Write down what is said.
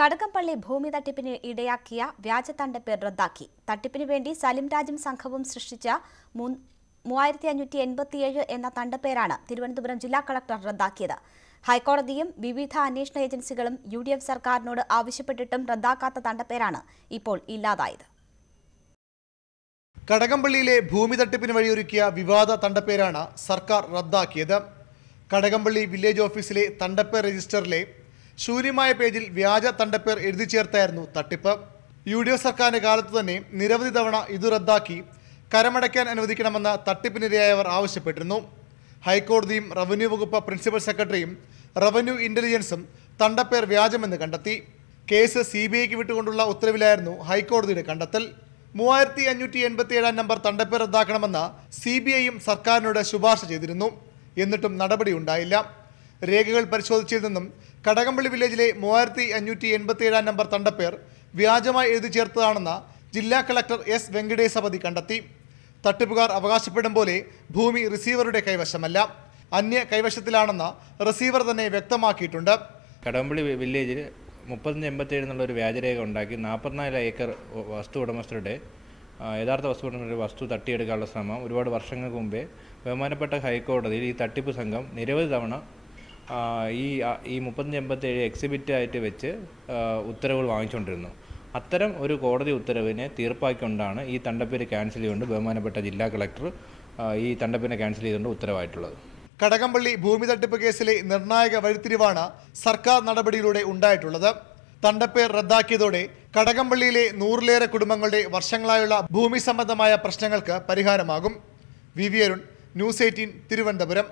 കടകംപള്ളി ഭൂമി തട്ടിപ്പിന് ഇടയാക്കിയ വ്യാജ തണ്ടപ്പേർ റദ്ദാക്കി. തട്ടിപ്പിനു വേണ്ടി സലിം രാജും സംഘവും സൃഷ്ടിച്ച 3587 എന്ന തണ്ടപ്പേരാണ് തിരുവനന്തപുരം ജില്ലാ കളക്ടർ റദ്ദാക്കിയത്. ഹൈക്കോടതിയും വിവിധ അന്വേഷണ ഏജൻസികളും UDF സർക്കാരിനോട് ആവശ്യപ്പെട്ടിട്ടും റദ്ദാക്കാത്ത തണ്ടപ്പേരാണ് ഇപ്പോൾ ഇല്ലാതായത്. കടകംപള്ളിയിലെ ഭൂമി തട്ടിപ്പിന് വഴിയൊരുക്കിയ വിവാദ തണ്ടപ്പേരാണ് സർക്കാർ റദ്ദാക്കിയത്. കടകംപള്ളി വില്ലേജ് ഓഫീസിലെ തണ്ടപ്പേർ രജിസ്റ്ററിലെ ശൂന്യമായ പേജിൽ വ്യാജ തണ്ടപ്പേർ എഴുതി ചേർത്തായിരുന്നു തട്ടിപ്പ്. UDF സർക്കാരിന്റെ കാലത്ത് തന്നെ നിരവധി തവണ ഇത് റദ്ദാക്കി കരമടയ്ക്കാൻ അനുവദിക്കണമെന്ന് തട്ടിപ്പിനിരയായവർ ആവശ്യപ്പെട്ടിരുന്നു. ഹൈക്കോടതിയും റവന്യൂ വകുപ്പ് പ്രിൻസിപ്പൽ സെക്രട്ടറിയും റവന്യൂ ഇന്റലിജൻസും തണ്ടപ്പേർ വ്യാജമെന്ന് കണ്ടെത്തി. കേസ് CBIക്ക് വിട്ടുകൊണ്ടുള്ള ഉത്തരവിലായിരുന്നു ഹൈക്കോടതിയുടെ കണ്ടെത്തൽ. 3587 നമ്പർ തണ്ടപ്പേർ റദ്ദാക്കണമെന്ന് CBIയും സർക്കാരിനോട് ശുപാർശ ചെയ്തിരുന്നു. എന്നിട്ടും നടപടിയുണ്ടായില്ല. രേഖകൾ പരിശോധിച്ചതിൽ നിന്നും കടകംപള്ളി വില്ലേജിലെ 3587 നമ്പർ തണ്ടപ്പേർ വ്യാജമായി എഴുതി ചേർത്തതാണെന്ന് ജില്ലാ കളക്ടർ S. വെങ്കടേശപതി കണ്ടെത്തി. തട്ടിപ്പുകാർ അവകാശപ്പെടും പോലെ ഭൂമി റിസീവറുടെ കൈവശമല്ല, അന്യ കൈവശത്തിലാണെന്ന് റിസീവർ തന്നെ വ്യക്തമാക്കിയിട്ടുണ്ട്. കടകംപള്ളി വില്ലേജിൽ 3587 എന്നുള്ളൊരു വ്യാജരേഖ ഉണ്ടാക്കി 44 ഏക്കർ വസ്തു ഉടമസ്ഥരുടെ യഥാർത്ഥ വസ്തു ഉടമസ്ഥരുടെ വസ്തു തട്ടിയെടുക്കാനുള്ള ശ്രമം ഒരുപാട് വർഷങ്ങൾക്ക് മുമ്പേ ബഹുമാനപ്പെട്ട ഹൈക്കോടതിയിൽ ഈ തട്ടിപ്പ് സംഘം നിരവധി തവണ ഈ 3587 എക്സിബിറ്റായിട്ട് വെച്ച് ഉത്തരവുകൾ വാങ്ങിച്ചുകൊണ്ടിരുന്നു. അത്തരം ഒരു കോടതി ഉത്തരവിനെ തീർപ്പാക്കിക്കൊണ്ടാണ് ഈ തണ്ടപ്പേര് ക്യാൻസൽ ചെയ്തുകൊണ്ട് ബഹുമാനപ്പെട്ട ജില്ലാ കളക്ടർ ഈ തണ്ടപ്പേരിനെ ക്യാൻസൽ ചെയ്തുകൊണ്ട് ഉത്തരവായിട്ടുള്ളത്. കടകംപള്ളി ഭൂമി തട്ടിപ്പ് കേസിലെ നിർണായക വഴിത്തിരിവാണ് സർക്കാർ നടപടിയിലൂടെ ഉണ്ടായിട്ടുള്ളത്. തണ്ടപ്പേർ റദ്ദാക്കിയതോടെ കടകംപള്ളിയിലെ 100-ലേറെ കുടുംബങ്ങളുടെ വർഷങ്ങളായുള്ള ഭൂമി സംബന്ധമായ പ്രശ്നങ്ങൾക്ക് പരിഹാരമാകും. VV Arun, News 18, Thiruvananthapuram.